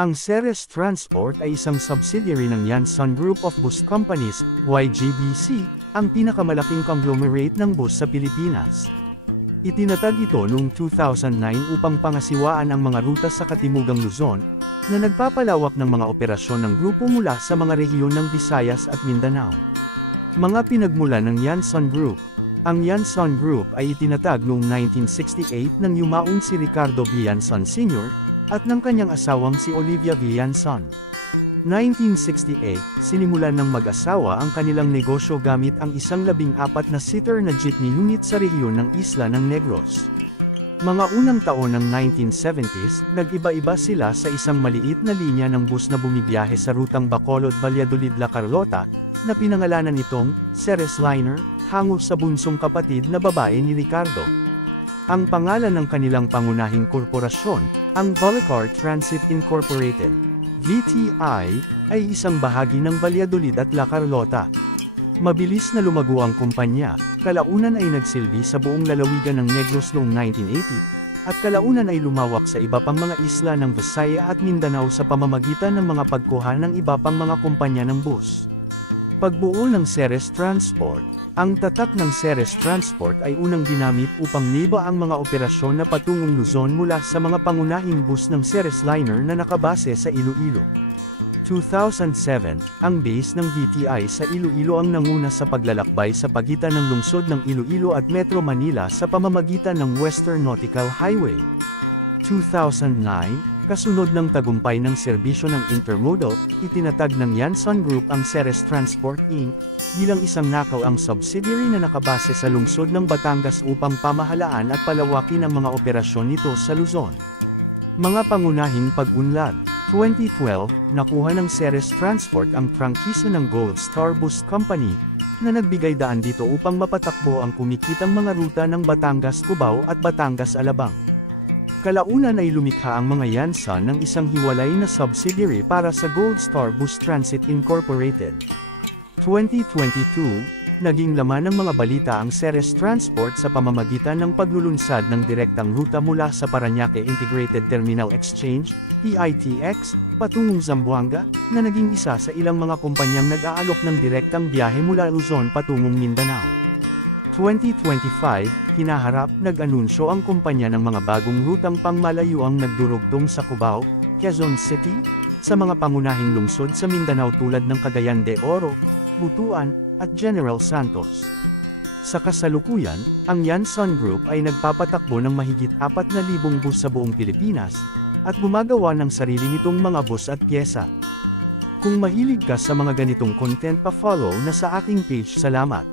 Ang Ceres Transport ay isang subsidiary ng Yansan Group of Bus Companies, YGBC, ang pinakamalaking conglomerate ng bus sa Pilipinas. Itinatag ito noong 2009 upang pangasiwaan ang mga ruta sa Katimugang Luzon, na nagpapalawak ng mga operasyon ng grupo mula sa mga rehiyon ng Visayas at Mindanao. Mga pinagmulan ng Yansan Group. Ang Yansan Group ay itinatag noong 1968 nang yumaong si Ricardo Villanson Sr., at ng kanyang asawang si Olivia Villanson. 1968, sinimulan ng mag-asawa ang kanilang negosyo gamit ang isang 14 na seater na jeepney unit sa rehiyon ng Isla ng Negros. Mga unang taon ng 1970s, nag-iba-iba sila sa isang maliit na linya ng bus na bumibiyahe sa rutang Bacolod-Valladolid-La Carlota, na pinangalanan nitong Ceres Liner, hango sa bunsong kapatid na babae ni Ricardo. Ang pangalan ng kanilang pangunahing korporasyon, ang Bolicar Transit Incorporated, VTI, ay isang bahagi ng Valladolid at La Carlota. Mabilis na lumago ang kumpanya, kalaunan ay nagsilbi sa buong lalawigan ng Negros noong 1980, at kalaunan ay lumawak sa iba pang mga isla ng Visayas at Mindanao sa pamamagitan ng mga pagkuha ng iba pang mga kumpanya ng bus. Pagbuo ng Ceres Transport. Ang tatak ng Ceres Transport ay unang ginamit upang niba ang mga operasyon na patungong Luzon mula sa mga pangunahing bus ng Ceres Liner na nakabase sa Iloilo. 2007, ang base ng VTI sa Iloilo ang nanguna sa paglalakbay sa pagitan ng lungsod ng Iloilo at Metro Manila sa pamamagitan ng Western Nautical Highway. 2009, kasunod ng tagumpay ng serbisyo ng intermodal, itinatag ng Yansan Group ang Ceres Transport Inc. bilang isang nakaw-ang subsidiary na nakabase sa lungsod ng Batangas upang pamahalaan at palawakin ang mga operasyon nito sa Luzon. Mga pangunahing pag-unlad. 2012, nakuha ng Ceres Transport ang prangkisa ng Gold Star Bus Company, na nagbigay daan dito upang mapatakbo ang kumikitang mga ruta ng Batangas-Cubao at Batangas-Alabang. Kalaunan ay lumikha ang mga Yansan ng isang hiwalay na subsidiary para sa Gold Star Bus Transit Incorporated. 2022, naging laman ng mga balita ang Ceres Transport sa pamamagitan ng paglulunsad ng direktang ruta mula sa Parañaque Integrated Terminal Exchange, PITX, patungong Zamboanga, na naging isa sa ilang mga kumpanyang nag-aalok ng direktang biyahe mula Luzon patungong Mindanao. 2025, hinaharap, nag-anunsyo ang kumpanya ng mga bagong rutang pangmalayuang nagdurugtong sa Cubao, Quezon City, sa mga pangunahing lungsod sa Mindanao tulad ng Cagayan de Oro, Butuan, at General Santos. Sa kasalukuyan, ang Yansan Group ay nagpapatakbo ng mahigit 4,000 bus sa buong Pilipinas, at gumagawa ng sarili nitong mga bus at pyesa. Kung mahilig ka sa mga ganitong content, pa-follow na sa aking page. Salamat!